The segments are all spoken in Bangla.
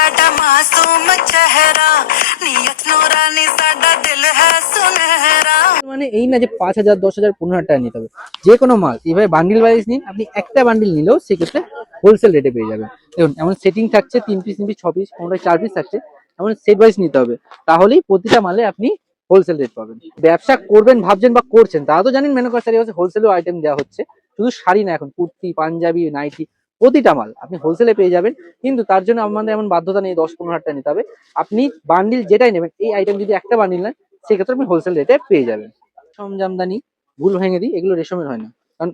साडा मासूम चेहरा नियत नूरानी साडा दिल है सुनहरा। মানে এই না যে 5,000 10,000 15,000 টাকা নিতে হবে, যে কোনো মাল এভাবে বান্ডিল ওয়াইজ নিন। আপনি একটা বান্ডিল নিলেও সেক্ষেত্রে হোলসেল রেটে পেয়ে যাবেন। দেখুন এমন সেটিং থাকছে 3 পিস 3 পিস 6 পিস, কোনোটায় 4 পিস থাকছে, এমন সেট ওয়াইজ নিতে হবে, তাহলেই প্রতিটা মালে আপনি হোলসেল রেট পাবেন। ব্যবসা করবেন ভাবছেন বা করছেন, তারা তো জানেন মেনকা শাড়ি হচ্ছে হোলসেলও আইটেম দেওয়া হচ্ছে। শুধু শাড়ি না, এখন কুর্তি পাঞ্জাবি নাইটি প্রতিটা মাল আপনি হোলসেলে পেয়ে যাবেন। কিন্তু তার জন্য আমাদের এমন বাধ্যতা নেই 10-15,000 টাকা নিতে হবে। আপনি বান্ডিল যেটাই নেবেন, এই আইটেম যদি একটা বান্ডিল নেন সেক্ষেত্রে আপনি হোলসেল রেটে পেয়ে যাবেন। রেশম জামদানি ভুল ভেঙে দিই, এগুলো রেশমের হয় না। কারণ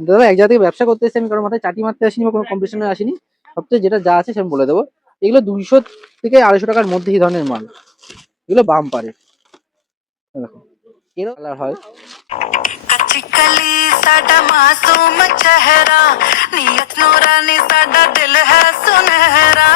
দাদা এক জায়গা থেকে ব্যবসা করতে এসে আমি কারোর মাথায় চাটি মারতে আসিনি বা কোনো কম্পিটিশনে আসিনি। সবচেয়ে যেটা যা আছে সেটা বলে দেবো। এগুলো 200 থেকে 250 টাকার মধ্যে এই ধরনের মাল, এগুলো বাম পারে। দেখো এর কালার হয় कच्ची कली साडा मासूम चेहरा नियत नूरानी साडा दिल है सुनहरा।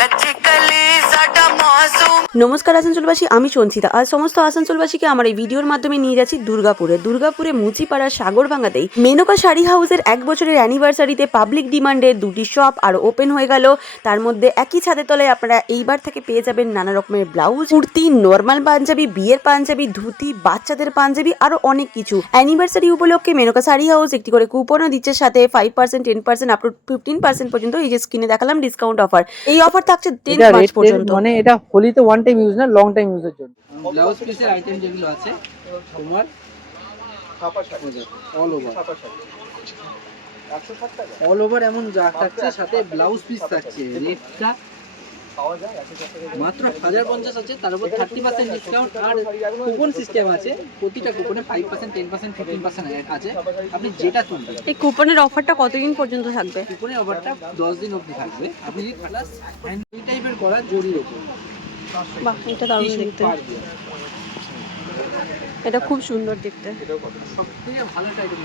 कच्ची कली साडा मासूम। নমস্কার আসানসোলবাসী, আমি সঞ্চিতা। আজ সমস্ত আসানসোলবাসীকে আমার এই ভিডিওর মাধ্যমে নিয়ে যাচ্ছি দুর্গাপুরে মুচিপাড়ার সাগরভাঙাতেই মেনকা শাড়ি হাউসের 1 বছরের অ্যানিভার্সারিতে পাবলিক ডিমান্ডে 2টি শপ আরও ওপেন হয়ে গেল। তার মধ্যে একই ছাদের তলায় আপনারা এইবার থেকে পেয়ে যাবেন নানা রকমের ব্লাউজ, কুর্তি, নর্মাল পাঞ্জাবি, বিয়ের পাঞ্জাবি, ধুতি, বাচ্চাদের পাঞ্জাবি, আরও অনেক কিছু। অ্যানিভার্সারি উপলক্ষে মেনকা শাড়ি হাউস একটি করে কুপনও দিচ্ছে, সাথে 5%, 10%, আপ টু 15% পর্যন্ত। এই যে স্ক্রিনে দেখালাম ডিসকাউন্ট অফার, এই অফার থাকছে 10 মার্চ পর্যন্ত। মানে এটা হোলিতে ওয়ান টাইম ইউজ না, লং টাইম ইউজের জন্য। ব্লাউজ পিসের আইটেম যেগুলো আছে তোমার অল ওভার এমন যা থাকছে, সাথে ব্লাউজ পিস থাকছে। রেটটা মাত্র 1050 আছে, তার উপর 30% ডিসকাউন্ট আর কুপন সিস্টেম আছে। প্রতিটা কুপনে 5%, 10%, 15% আছে। আপনি যেটা তুলবেন। এই কুপনের অফারটা কতদিন পর্যন্ত থাকবে? কুপনের অফারটা 10 দিন অবধি থাকবে। আপনি প্লাস হ্যান্ড টাইপের করা জরির উপর। বাহ, এটা দারুণ দেখতে, এটা খুব সুন্দর দেখতে। সবথেকে ভালো আইটেম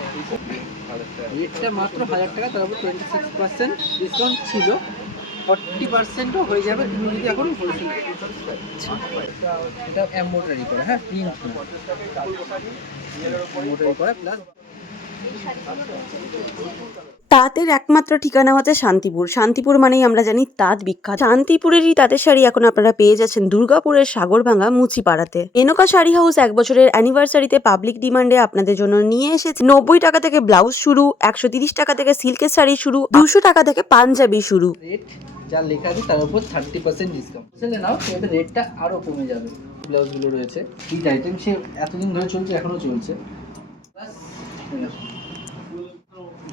রেটটা মাত্র 1000 টাকা, তার উপর 26% ডিসকাউন্ট ছিল। 40%ও হয়ে যাবে তুমি যদি এখন হোলসেল। এটা এমব্রয়ডারি করা, হ্যাঁ প্রিন্ট এমব্রয়ডারি করা প্লাস। তাঁতের একমাত্র ঠিকানা হচ্ছে শান্তিপুর। শান্তিপুর মানেই আমরা জানি তাঁত বিখ্যাত। শান্তিপুরেরই তাঁতের শাড়ি এখন আপনারা পেয়ে যাচ্ছেন দুর্গাপুরের সাগরভাঙা মুচিপাড়াতে। মেনকা শাড়ি হাউস 1 বছরের অ্যানিভার্সারিতে পাবলিক ডিমান্ডে আপনাদের জন্য নিয়ে এসেছে 90 টাকা থেকে ব্লাউজ শুরু, 130 টাকা থেকে সিল্কের শাড়ি শুরু, 200 টাকা থেকে পাঞ্জাবি শুরু। রেট যা লেখা আছে তার উপর 30% ডিসকাউন্ট। হোলসেলে নাও সেটা রেটটা আরো কমে যাবে। ব্লাউজগুলো রয়েছে এই আইটেম, সে এতদিন ধরে চলছে, এখনো চলছে। প্লাস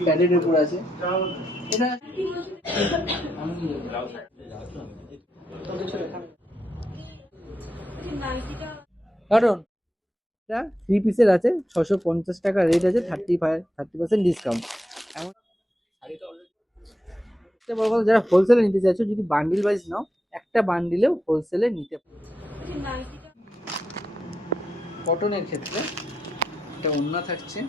প্যাডের উপর আছে এটা। কারণ এটা 3 পিসের আছে, 650 টাকা রেট আছে, 30% ডিসকাউন্ট। এমন বড় কথা, যারা হোলসেলে নিতে চাইছো, যদি বান্ডিল ওয়াইজ নাও, একটা বান্ডিলেও হোলসেলে নিতে পারো। কটনের ক্ষেত্রে এটা ওন্না থাকছে,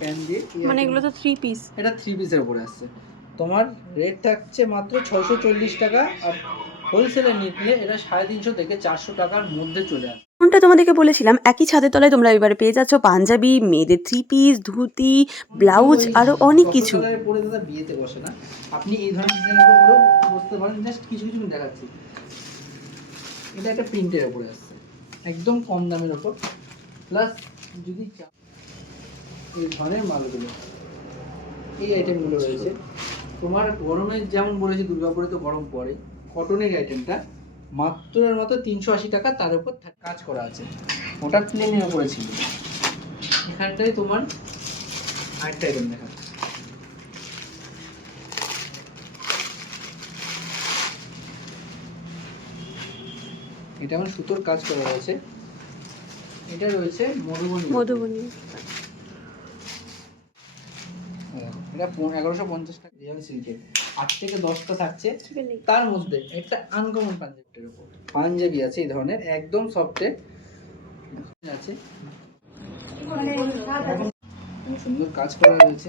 প্যান্ট দিয়ে, মানে এগুলো তো 3 পিস। এটা 3 পিসের উপরে আসছে। তোমার রেট থাকছে মাত্র 640 টাকা, আর হোলসেলে নিলে এটা 350 থেকে 400 টাকার মধ্যে চলে আসে। কোনটা তোমাদেরকে বলেছিলাম, একই ছাদের তলায় তোমরা এবারে পেয়ে যাচ্ছ পাঞ্জাবি, মেয়েদের 3 পিস, ধুতি, ব্লাউজ, আরো অনেক কিছু। পরে দাদা বিয়েতে বসে না, আপনি এই ধরনের ডিজাইনের উপর বসতে পারেন। জাস্ট কিছু কিছু আমি দেখাচ্ছি। এটা একটা প্রিন্টের উপরে আসছে, একদম কম দামের উপর। প্লাস যদি এই ধরনের মালগুলো, এই আইটেমগুলো রয়েছে তোমার গরমে, যেমন বলেছি দুর্গাপুরে তো গরম পড়ে। কটনের আইটেমটা মাত্র 380 টাকা, তার উপর কাজ করা আছে। ওটা প্লেনের উপরে ছিল। এখানটায় তোমার আরেকটা আইটেম দেখা, এটা আমার সুতোর কাজ করা রয়েছে। এটা রয়েছে মধুবনী। এটা 1150 টাকা রিয়াল সিল্কের। 8 থেকে 10টা থাকছে, তার মধ্যে একটা আনকমন পাঞ্জাবির উপর পাঞ্জাবি আছে এই ধরনের, একদম সফটে আছে, সুন্দর কাজ করা রয়েছে,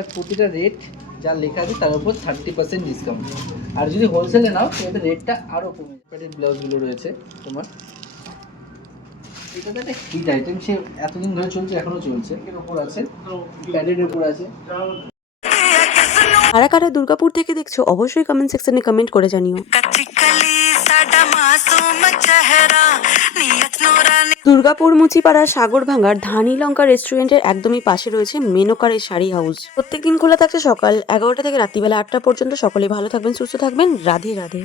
আর প্রতিটা রেট যা লেখা আছে তার উপর 30% ডিসকাউন্ট। আর যদি হোলসেলে নাও সেটা রেটটা আরো কমে যাবে। ব্লাউজগুলো রয়েছে তোমার, এটা তো একটা হিট আইটেম, সে এতদিন ধরে চলছে, এখনো চলছে। এর উপর আছে প্যাডের উপর আছে। কারা কারা দুর্গাপুর থেকে দেখছো অবশ্যই কমেন্ট সেকশনে কমেন্ট করে জানিও। ਕੱਚੀ ਕਲੀ ਸਾਡਾ ਮਾਸੂਮ ਚਿਹਰਾ ਨੀਅਤ ਨੂਰਾਨੀ দুর্গাপুর মুচিপাড়ার সাগরভাঙ্গার ধানি লঙ্কা রেস্টুরেন্টের একদমই পাশে রয়েছে মেনকার এই শাড়ি হাউস। প্রত্যেকদিন খোলা থাকছে সকাল 11টা থেকে রাত্রিবেলা 8টা পর্যন্ত। সকলে ভালো থাকবেন, সুস্থ থাকবেন, রাধে রাধে।